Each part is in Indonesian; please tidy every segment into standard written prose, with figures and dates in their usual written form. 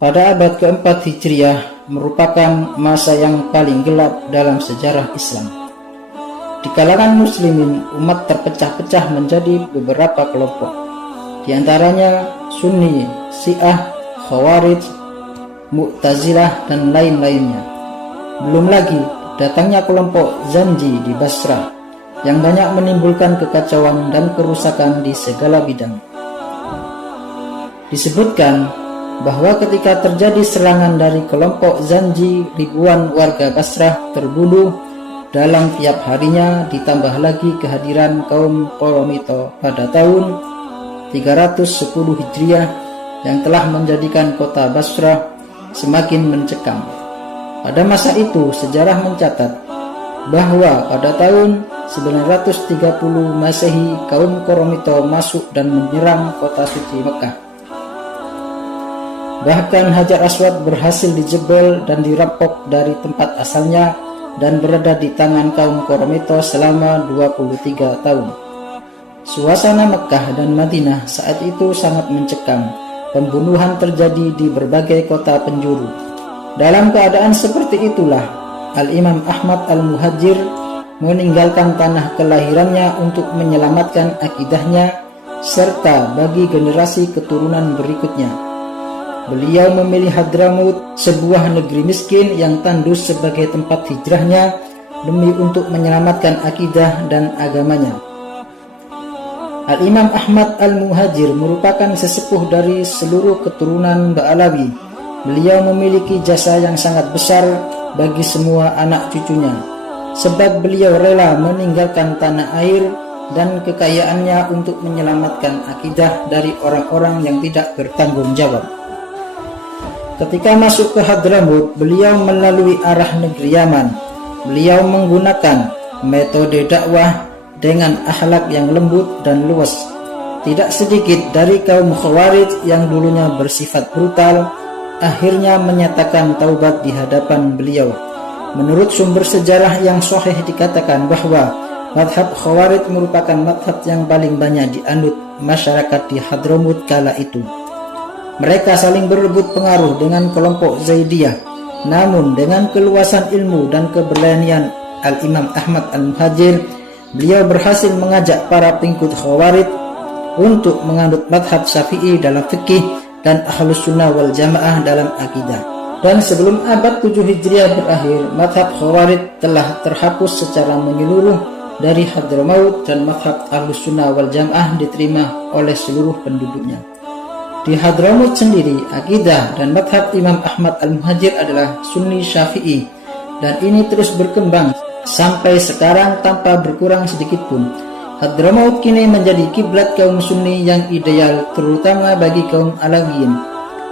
Pada abad keempat Hijriah merupakan masa yang paling gelap dalam sejarah Islam. Di kalangan muslimin, umat terpecah-pecah menjadi beberapa kelompok. Di antaranya Sunni, Syiah, Khawarij, Mu'tazilah, dan lain-lainnya. Belum lagi datangnya kelompok Zanji di Basrah yang banyak menimbulkan kekacauan dan kerusakan di segala bidang. Disebutkan bahwa ketika terjadi serangan dari kelompok Zanji, ribuan warga Basrah terbunuh dalam tiap harinya, ditambah lagi kehadiran kaum Qoromito pada tahun 310 Hijriah yang telah menjadikan kota Basrah semakin mencekam. Pada masa itu, sejarah mencatat bahwa pada tahun 930 Masehi kaum Qoromito masuk dan menyerang kota suci Mekah. Bahkan Hajar Aswad berhasil dijebol dan dirampok dari tempat asalnya dan berada di tangan kaum Qoromito selama 23 tahun. Suasana Mekah dan Madinah saat itu sangat mencekam. Pembunuhan terjadi di berbagai kota penjuru. Dalam keadaan seperti itulah, Al-Imam Ahmad Al-Muhajir meninggalkan tanah kelahirannya untuk menyelamatkan akidahnya serta bagi generasi keturunan berikutnya. Beliau memilih Hadramaut, sebuah negeri miskin yang tandus sebagai tempat hijrahnya demi untuk menyelamatkan akidah dan agamanya. Al-Imam Ahmad Al-Muhajir merupakan sesepuh dari seluruh keturunan Ba'alawi. Beliau memiliki jasa yang sangat besar bagi semua anak cucunya, sebab beliau rela meninggalkan tanah air dan kekayaannya untuk menyelamatkan akidah dari orang-orang yang tidak bertanggung jawab. Ketika masuk ke Hadramaut, beliau melalui arah negeri Yaman. Beliau menggunakan metode dakwah dengan akhlak yang lembut dan luas. Tidak sedikit dari kaum Khawarij yang dulunya bersifat brutal, akhirnya menyatakan taubat di hadapan beliau. Menurut sumber sejarah yang sahih dikatakan bahwa madhab Khawarij merupakan madhab yang paling banyak dianut masyarakat di Hadramaut kala itu. Mereka saling berebut pengaruh dengan kelompok Zaidiyah. Namun dengan keluasan ilmu dan keberanian Al-Imam Ahmad Al-Muhajir, beliau berhasil mengajak para pengikut Khawarij untuk menganut madhab Syafi'i dalam fikih dan Ahlus Sunnah wal Jamaah dalam akidah. Dan sebelum abad 7 Hijriah berakhir, madhab Khawarij telah terhapus secara menyeluruh dari Hadramaut dan madhab Ahlus Sunnah wal Jamaah diterima oleh seluruh penduduknya. Di Hadramaut sendiri, akidah dan madhab Imam Ahmad Al-Muhajir adalah Sunni Syafi'i, dan ini terus berkembang sampai sekarang tanpa berkurang sedikit pun. Hadramaut kini menjadi kiblat kaum Sunni yang ideal, terutama bagi kaum Alawiyin,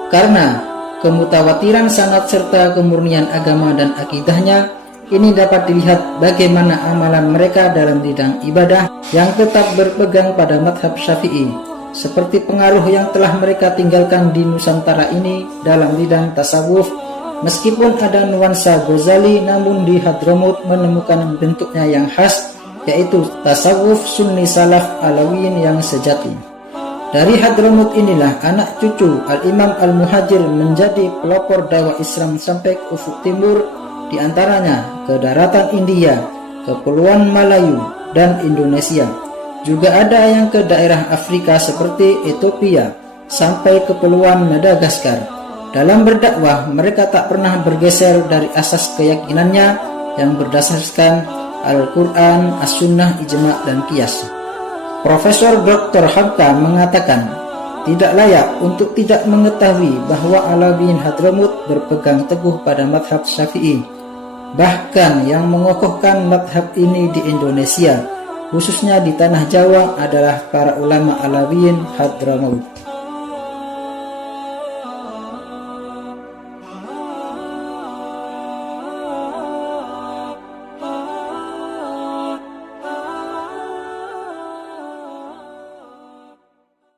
karena kemutawatiran sanad serta kemurnian agama dan akidahnya. Ini dapat dilihat bagaimana amalan mereka dalam bidang ibadah yang tetap berpegang pada madhab Syafi'i, seperti pengaruh yang telah mereka tinggalkan di Nusantara ini dalam bidang tasawuf. Meskipun ada nuansa Ghazali, namun di Hadramaut menemukan bentuknya yang khas, yaitu tasawuf Sunni Salaf Alawiyin yang sejati. Dari Hadramaut inilah anak cucu Al-Imam Al-Muhajir menjadi pelopor dakwah Islam sampai ke ufuk timur, di antaranya ke daratan India, Kepulauan Malayu, dan Indonesia. Juga ada yang ke daerah Afrika seperti Ethiopia sampai Kepulauan Madagaskar. Dalam berdakwah, mereka tak pernah bergeser dari asas keyakinannya yang berdasarkan Al-Quran, As-Sunnah, Ijma' dan Qiyas. Profesor Dr. Hamka mengatakan, tidak layak untuk tidak mengetahui bahwa Alawiyin Hadramaut berpegang teguh pada madhab Syafi'i. Bahkan yang mengokohkan madhab ini di Indonesia, khususnya di tanah Jawa, adalah para ulama Alawiyin Hadramaut.